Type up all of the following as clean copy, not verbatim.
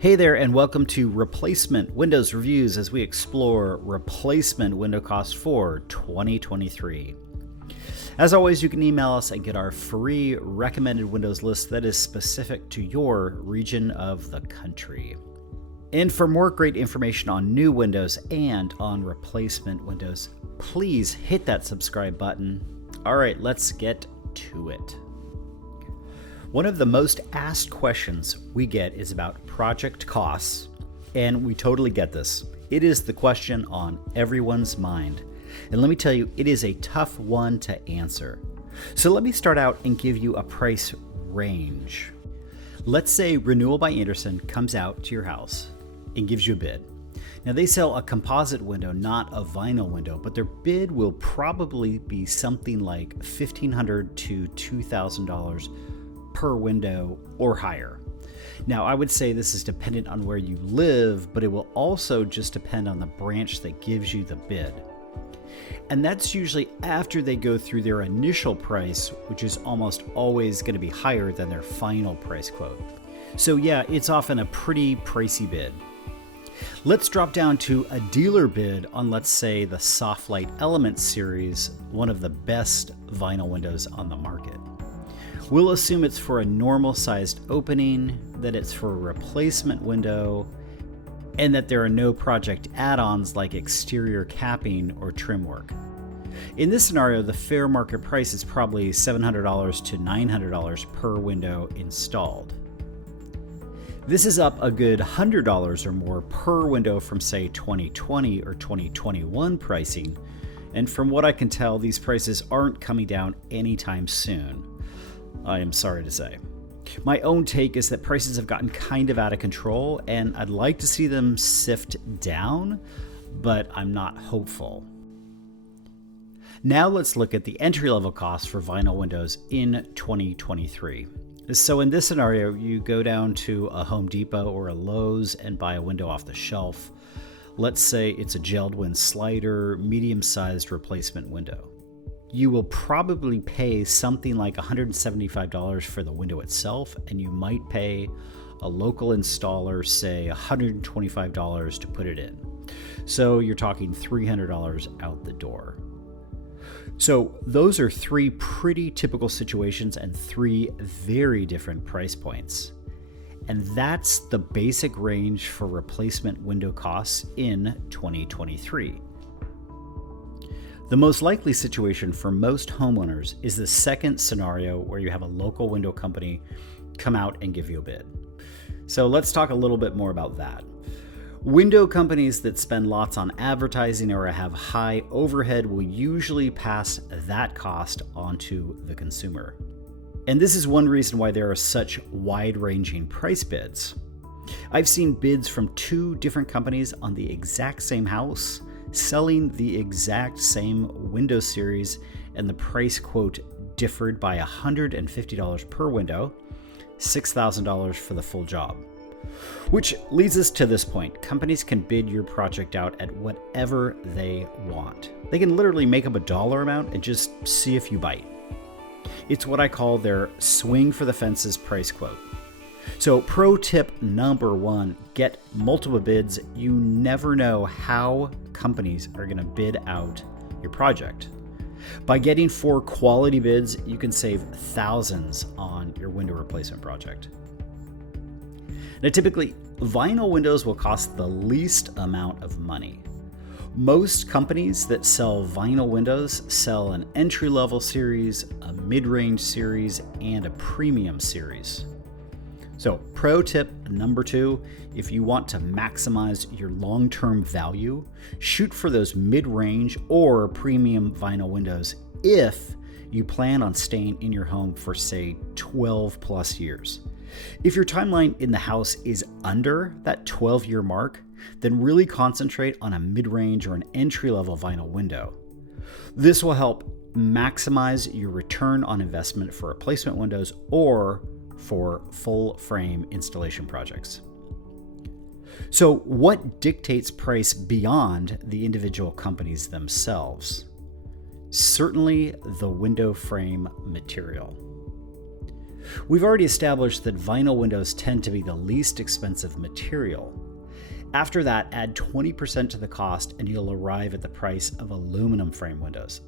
Hey there, and welcome to Replacement Windows Reviews as we explore replacement window costs for 2023. As always, you can email us and get our free recommended Windows list that is specific to your region of the country. And for more great information on new Windows and on replacement Windows, please hit that subscribe button. All right, let's get to it. One of the most asked questions we get is about project costs, and we totally get this. It is the question on everyone's mind. And let me tell you, it is a tough one to answer. So let me start out and give you a price range. Let's say Renewal by Andersen comes out to your house and gives you a bid. Now they sell a composite window, not a vinyl window, but their bid will probably be something like $1,500 to $2,000 per window or higher. Now, I would say this is dependent on where you live, but it will also just depend on the branch that gives you the bid. And that's usually after they go through their initial price, which is almost always going to be higher than their final price quote. So yeah, it's often a pretty pricey bid. Let's drop down to a dealer bid on, let's say, the Softlight Elements series, one of the best vinyl windows on the market. We'll assume it's for a normal sized opening, that it's for a replacement window, and that there are no project add-ons like exterior capping or trim work. In this scenario, the fair market price is probably $700 to $900 per window installed. This is up a good $100 or more per window from, say, 2020 or 2021 pricing, and from what I can tell, these prices aren't coming down anytime soon. I am sorry to say. My own take is that prices have gotten kind of out of control, and I'd like to see them sift down, but I'm not hopeful. Now let's look at the entry-level costs for vinyl windows in 2023. So in this scenario, you go down to a Home Depot or a Lowe's and buy a window off the shelf. Let's say it's a JELD-WIN slider, medium-sized replacement window. You will probably pay something like $175 for the window itself, and you might pay a local installer, say $125 to put it in. So you're talking $300 out the door. So those are three pretty typical situations and three very different price points. And that's the basic range for replacement window costs in 2023. The most likely situation for most homeowners is the second scenario where you have a local window company come out and give you a bid. So let's talk a little bit more about that. Window companies that spend lots on advertising or have high overhead will usually pass that cost onto the consumer. And this is one reason why there are such wide-ranging price bids. I've seen bids from two different companies on the exact same house, selling the exact same window series, and the price quote differed by $150 per window, $6,000 for the full job. Which leads us to this point. Companies can bid your project out at whatever they want. They can literally make up a dollar amount and just see if you bite. It's what I call their swing for the fences price quote. So pro tip number one, get multiple bids. You never know how companies are going to bid out your project. By getting 4 quality bids, you can save thousands on your window replacement project. Now, typically, vinyl windows will cost the least amount of money. Most companies that sell vinyl windows sell an entry-level series, a mid-range series, and a premium series. So pro tip number 2, if you want to maximize your long-term value, shoot for those mid-range or premium vinyl windows if you plan on staying in your home for, say, 12 plus years. If your timeline in the house is under that 12-year mark, then really concentrate on a mid-range or an entry-level vinyl window. This will help maximize your return on investment for replacement windows or for full frame installation projects. So what dictates price beyond the individual companies themselves? Certainly the window frame material. We've already established that vinyl windows tend to be the least expensive material. After that, add 20% to the cost and you'll arrive at the price of aluminum frame windows.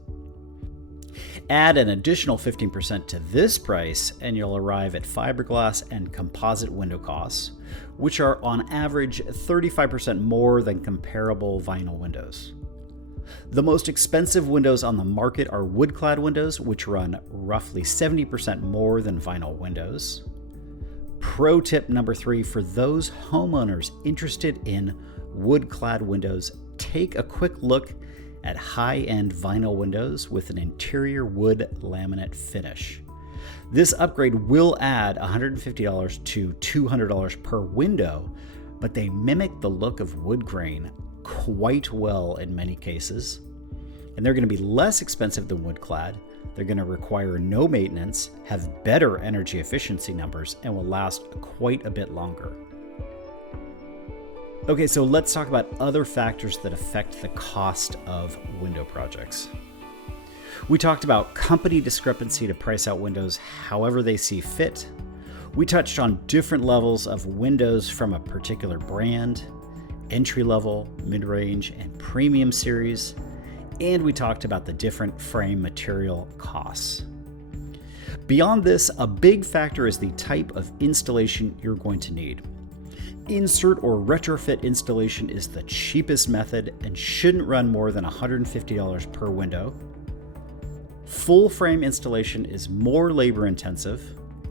Add an additional 15% to this price and you'll arrive at fiberglass and composite window costs, which are on average 35% more than comparable vinyl windows. The most expensive windows on the market are wood-clad windows, which run roughly 70% more than vinyl windows. Pro tip number 3 for those homeowners interested in wood-clad windows, take a quick look at high-end vinyl windows with an interior wood laminate finish. This upgrade will add $150 to $200 per window, but they mimic the look of wood grain quite well in many cases. And they're going to be less expensive than wood-clad. They're going to require no maintenance, have better energy efficiency numbers, and will last quite a bit longer. Okay, so let's talk about other factors that affect the cost of window projects. We talked about company discrepancy to price out windows however they see fit. We touched on different levels of windows from a particular brand, entry level, mid-range, and premium series. And we talked about the different frame material costs. Beyond this, a big factor is the type of installation you're going to need. Insert or retrofit installation is the cheapest method and shouldn't run more than $150 per window. Full frame installation is more labor intensive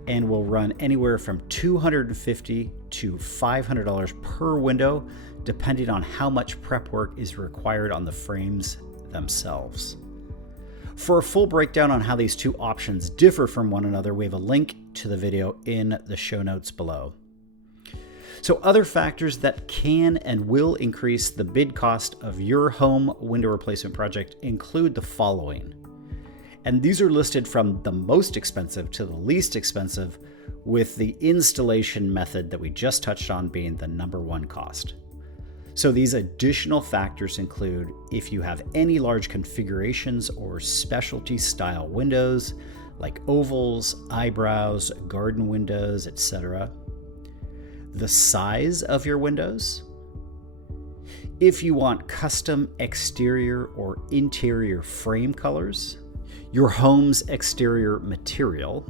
and will run anywhere from $250 to $500 per window, depending on how much prep work is required on the frames themselves. For a full breakdown on how these two options differ from one another, we have a link to the video in the show notes below. So other factors that can and will increase the bid cost of your home window replacement project include the following. And these are listed from the most expensive to the least expensive, with the installation method that we just touched on being the number one cost. So these additional factors include if you have any large configurations or specialty style windows like ovals, eyebrows, garden windows, etc. The size of your windows. If you want custom exterior or interior frame colors, your home's exterior material,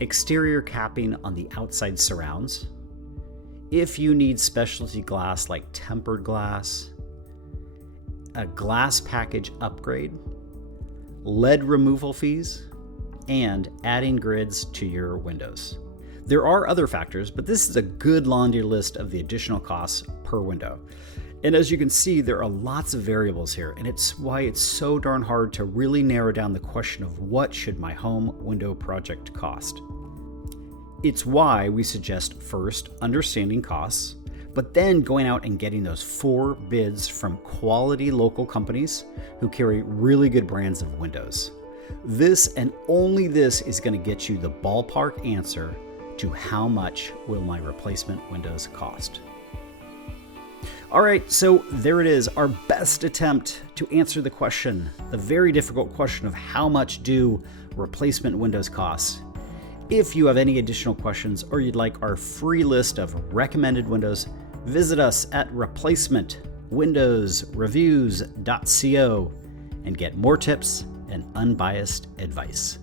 exterior capping on the outside surrounds, if you need specialty glass like tempered glass, a glass package upgrade, lead removal fees, and adding grids to your windows. There are other factors, but this is a good laundry list of the additional costs per window. And as you can see, there are lots of variables here, and it's why it's so darn hard to really narrow down the question of what should my home window project cost. It's why we suggest first understanding costs, but then going out and getting those 4 bids from quality local companies who carry really good brands of windows. This and only this is going to get you the ballpark answer to how much will my replacement windows cost. All right, so there it is, our best attempt to answer the question, the very difficult question of how much do replacement windows cost. If you have any additional questions or you'd like our free list of recommended windows, visit us at replacement.windowsreviews.co and get more tips and unbiased advice.